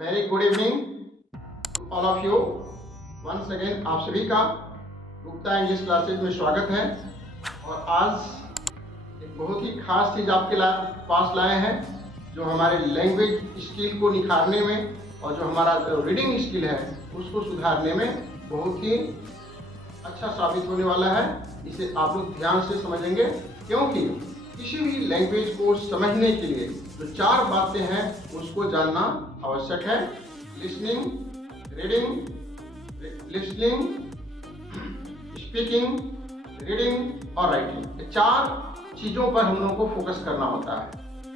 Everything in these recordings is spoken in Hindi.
Very good evening to all of you. Once again आप सभी का गुप्ता इंग्लिश क्लासेज में स्वागत है। और आज एक बहुत ही खास चीज़ आपके पास लाए हैं जो हमारे लैंग्वेज स्किल को निखारने में और जो हमारा रीडिंग स्किल है उसको सुधारने में बहुत ही अच्छा साबित होने वाला है। इसे आप लोग ध्यान से समझेंगे क्योंकि किसी भी लैंग्वेज को समझने के लिए जो 4 बातें हैं उसको जानना आवश्यक है। Listening, reading, listening, speaking, reading और राइटिंग। 4 चीज़ों पर हम लोगों को फोकस करना होता है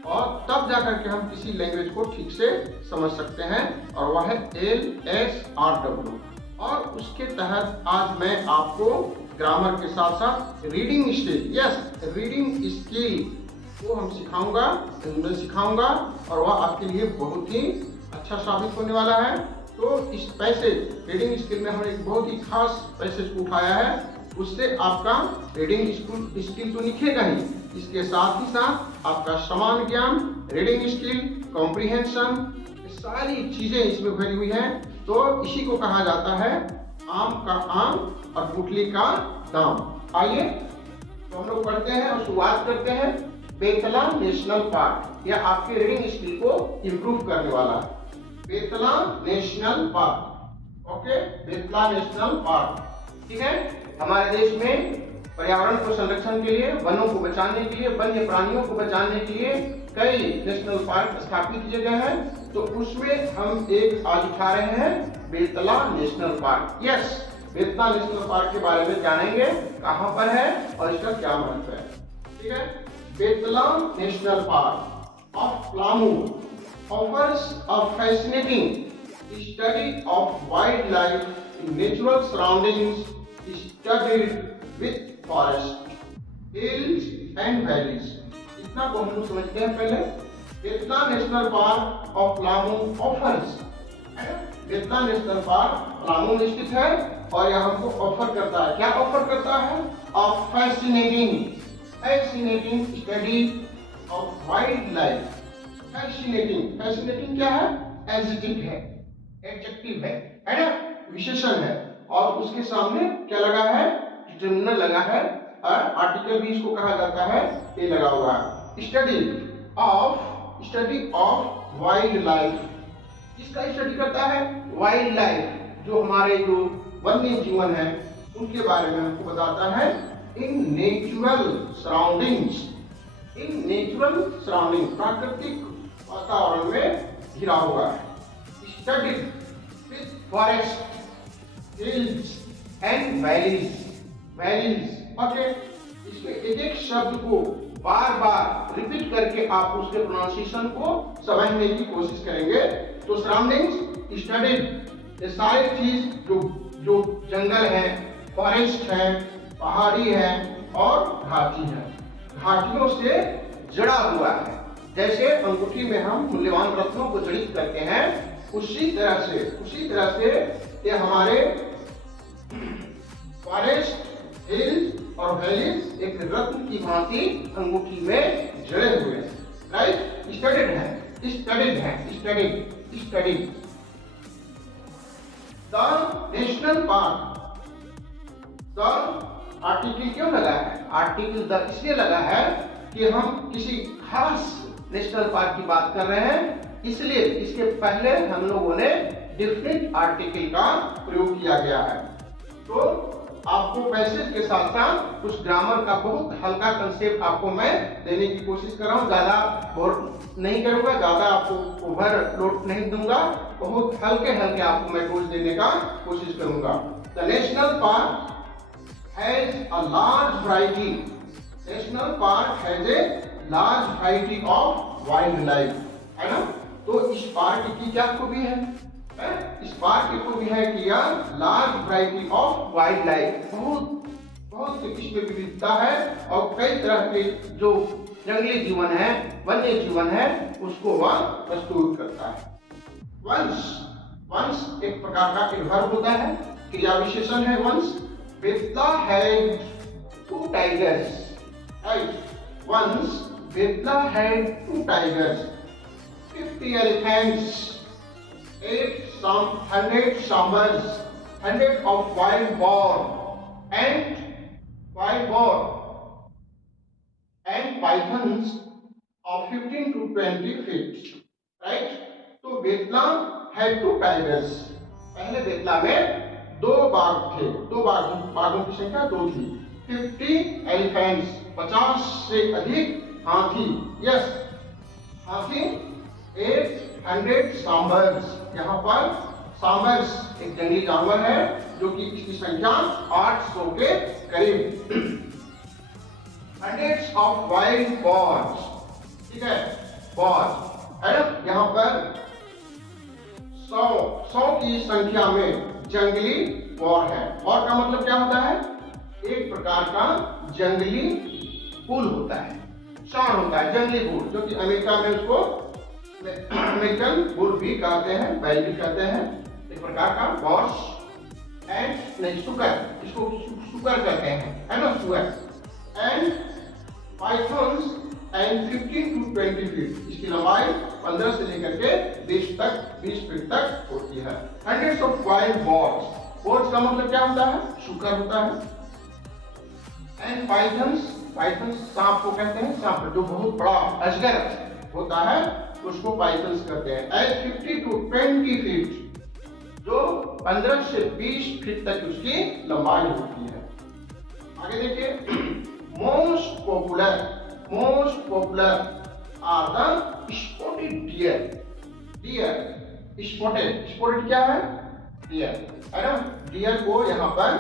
और तब जाकर के हम किसी लैंग्वेज को ठीक से समझ सकते हैं और वह है LSRW। और उसके तहत आज मैं आपको ग्रामर के साथ साथ रीडिंग स्किल, रीडिंग स्किल को हम सिखाऊंगा और वह आपके लिए बहुत ही अच्छा साबित होने वाला है। तो इस पैसेज रीडिंग स्किल में हमने एक बहुत ही खास पैसेज को उठाया है, उससे आपका रीडिंग स्किल तो निखेगा ही, इसके साथ ही साथ आपका समान ज्ञान, रीडिंग स्किल, कॉम्प्रिहेंशन, सारी चीजें इसमें भरी हुई हैं। तो इसी को कहा जाता है आम का आम और गुठली का दाम। आइए तो हम लोग पढ़ते हैं और शुरुआत करते हैं। बेतला नेशनल पार्क, यह आपके रीडिंग स्किल को इम्प्रूव करने वाला है। Betla national park, okay, Betla national park, ठीक है। हमारे देश में पर्यावरण को संरक्षण के लिए, वनों को बचाने के लिए, वन्य प्राणियों को बचाने के लिए कई नेशनल पार्क स्थापित किए गए हैं। तो उसमें हम एक आज उठा रहे हैं Betla national park. Yes, Betla national park के बारे में जानेंगे, कहां पर है और इसका क्या महत्व है, ठीक है। Betla national park of Palamu offers a fascinating study of wildlife in natural surroundings studded with forest, hills and valleys। इतना को हम लोग समझते हैं पहले। Betla national park of Palamu offers, Betla national park Palamu में स्थित है और यह हमको ऑफर करता है, क्या ऑफर करता है? Of fascinating study of wild life. Fascinating क्या है? एडजेक्टिव है ना, विशेषण है। और उसके सामने क्या लगा है? डिटरमिनर लगा है और आर्टिकल भी इसको कहा जाता है, ये लगा हुआ है। स्टडी ऑफ वाइल्ड लाइफ, किसका स्टडी करता है? वाइल्ड लाइफ, जो हमारे जो वन्य जीवन है उनके बारे में हमको बताता है। इन नेचुरल सराउंडिंग्स, प्राकृतिक वातावरण में घिरा हुआ है। Studied with forest, hills and valleys, okay. इसमें एक शब्द को बार बार रिपीट करके आप उसके प्रोनाउंसिएशन को समझने की कोशिश करेंगे। तो सराउंडिंग्स, स्टडीड, ये सारी चीज जो जंगल है, फॉरेस्ट है, पहाड़ी है और घाटी है, घाटियों से जड़ा हुआ है। जैसे अंगूठी में हम मूल्यवान रत्नों को जड़ित करते हैं, उसी तरह से ये हमारे फॉरेस्ट, हिल्स और वैलीज एक रत्न की भांति अंगूठी में जड़े हुए हैं, right. Studied. The national park, the article क्यों लगा है? आर्टिकल द इसलिए लगा है कि हम किसी खास नेशनल पार्क की बात कर रहे हैं, इसलिए इसके पहले हम लोगों ने डिफरेंट आर्टिकल का प्रयोग किया गया है। तो आपको पैसेज के साथ साथ कुछ ग्रामर का बहुत हल्का कंसेप्ट आपको मैं देने की कोशिश कर रहा हूँ। ज्यादा बोर नहीं करूंगा, ज्यादा आपको ओवरलोड नहीं दूंगा, बहुत हल्के आपको मैं डोज देने का कोशिश करूंगा। The national park has a large variety, national park has a large variety of wild life, है ना। तो इस पार्क की क्या खूबी है? इस पार्क की खूबी है कि यह large variety of wild life, बहुत इसमें विविधता है और कई तरह के जो जंगली जीवन है, वन्य जीवन है, उसको वह प्रस्तुत करता है। वंस एक प्रकार का वर्ब होता है, क्रिया विशेषण है once. Betla had 2 tigers, right. Once Betla had 2 tigers, 50 elephants 100 sambars, 100 of wild boar and pythons of 15 to 20 feet, right? तो वियतनाम had 2 tigers. पहले वियतनाम में 2 बाघ थे, 2 बाघों की संख्या 2 थी। 50 एलिफेंट्स, 50 से अधिक हाथी, यस हाथी। 800 सांबर्स, यहाँ पर सांबर्स एक जंगली जानवर है जो कि इसकी संख्या 800 के करीब। हंड्रेड्स ऑफ वाइल्ड बॉर्स, ठीक है, बॉर्स है ना, यहाँ पर 100 की संख्या में जंगली बॉर है। बॉर का मतलब क्या होता है? एक प्रकार का जंगली फूल होता है, सांड होता है, जंगली फूल, जो कि अमेरिका में उसको अमेरिकन बुल भी कहते हैं, बैल भी कहते हैं, एक प्रकार का बॉर्स एंड नहीं सुकर, इसको सुकर कहते हैं, है ना, सुकर। And pythons and 15 to 20 feet, इसकी लंबाई 15 से लेकर के 20 फीट तक होती है। Hundreds of wild Bohr's, Bohr's का मतलब क्या होता है? शुकर होता है। एंड पाइथन्स, पाइथन्स सांप को कहते हैं, सांप जो बहुत बड़ा अजगर होता है उसको पाइथन्स कहते हैं। एंड 50 to 20 फीट, जो 15 से 20 फीट तक उसकी लंबाई होती है। आगे देखिए, most popular are the spotted deer. Deer spotted क्या है? डियर, है ना। डियर को यहाँ पर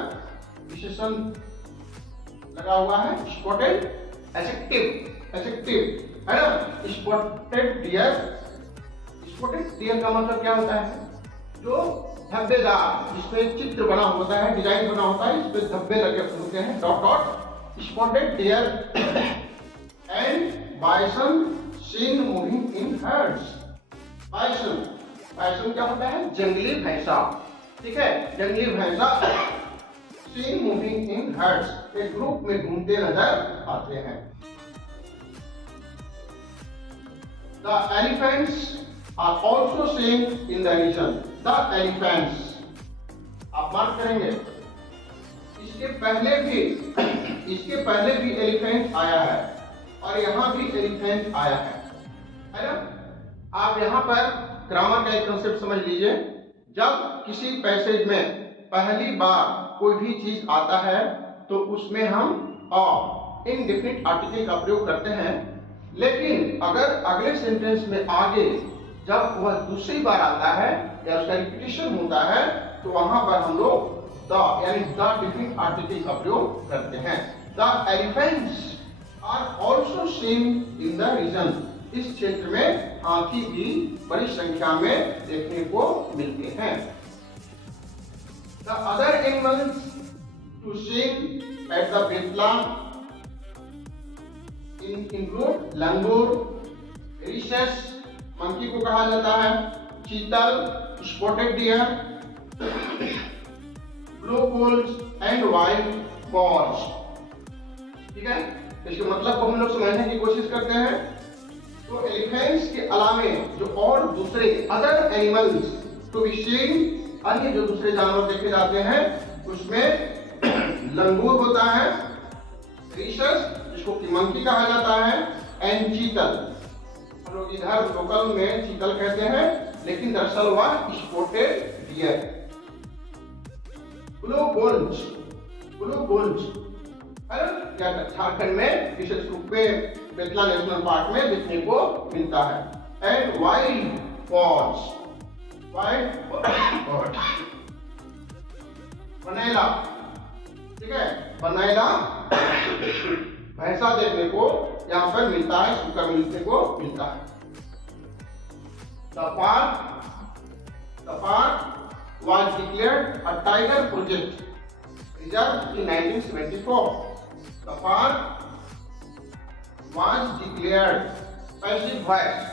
विशेषण लगा हुआ है, स्पॉटेड एडजेक्टिव, है ना। स्पॉटेड डियर का मतलब क्या होता है? जो धब्बेदार, जिसमें चित्र बना होता है, डिजाइन बना होता है, इस पे धब्बे लगे होते हैं, dot dot. Spotted deer and bison seen moving in herds. Bison क्या होता है? जंगली भैंसा, ठीक है, जंगली भैंसा seen moving in herds, एक ग्रुप में घूमते नजर आते हैं। The elephants are also seen in the region. The elephants, आप मार्क करेंगे, इसके पहले भी एलिफेंट आया है और यहाँ भी एलिफेंट आया है ना। आप यहाँ पर ग्रामर का एक कंसेप्ट समझ लीजिए। जब किसी पैसेज में पहली बार कोई भी चीज आता है तो उसमें हम इनडेफिनिट आर्टिकल का प्रयोग करते हैं, लेकिन अगर अगले सेंटेंस में आगे जब वह दूसरी बार आता है या उसका रिपीटिशन होता है तो वहां पर हम लोग द यानी द डेफिनिट आर्टिकल का प्रयोग करते हैं। The elephants are also seen in the region, इस क्षेत्र में हाथी भी बड़ी संख्या में देखने को मिलते हैं। The other animals to seen at the Vietnam include langur, rhesus monkey को कहा जाता है, chital, spotted deer, blue bulls and wild boars, ठीक है। इसके मतलब को हम लोग समझने की कोशिश करते हैं। तो एलिफेंट्स के अलावे जो और दूसरे other animals to be seen, अन्य जो दूसरे जानवर देखे जाते हैं उसमें लंगूर होता है, रिसेस जिसको कि मंकी कहा जाता है, एंड चीतल, हम लोग इधर लोकल में चीतल कहते हैं लेकिन दरअसल वह spotted deer. Blue bulls Jharkhand में विशेष रूप में बेतला नेशनल पार्क में देखने को मिलता है। एंड वाइल्ड बॉर्स, बनैला, ठीक है, बनैला भैंसा देखने को यहाँ पर मिलता है, सुकर मिलने को मिलता है। The park was declared a tiger project reserve in 1974. The park was declared passive voice.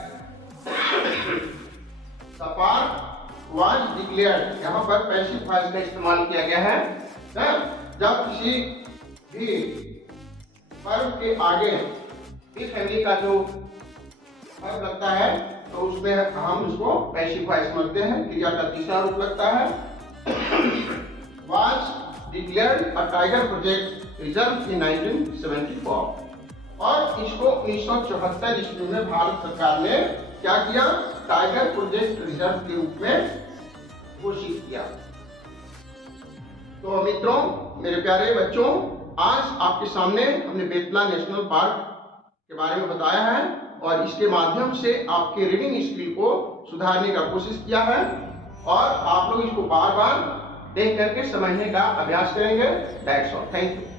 The park was declared, यहाँ पर पैसिव वॉइस का इस्तेमाल किया गया है। जब किसी भी वर्ब के आगे इस फैमिली का जो वर्ब लगता है तो उसमें हम उसको पैसिव वॉइस समझते हैं। क्रिया का तीसरा रूप लगता है was declared a tiger project reserve in 1974 और इसको 1974 ईस्वी में भारत सरकार ने क्या किया, टाइगर प्रोजेक्ट रिजर्व के रूप में घोषित किया। तो मित्रों, मेरे प्यारे बच्चों, आज आपके सामने हमने बेतला नेशनल पार्क के बारे में बताया है और इसके माध्यम से आपके रीडिंग स्किल को सुधारने का कोशिश किया है और आप लोग इसको बार बार देख करके समझने का अभ्यास करेंगे। That's all, thank you.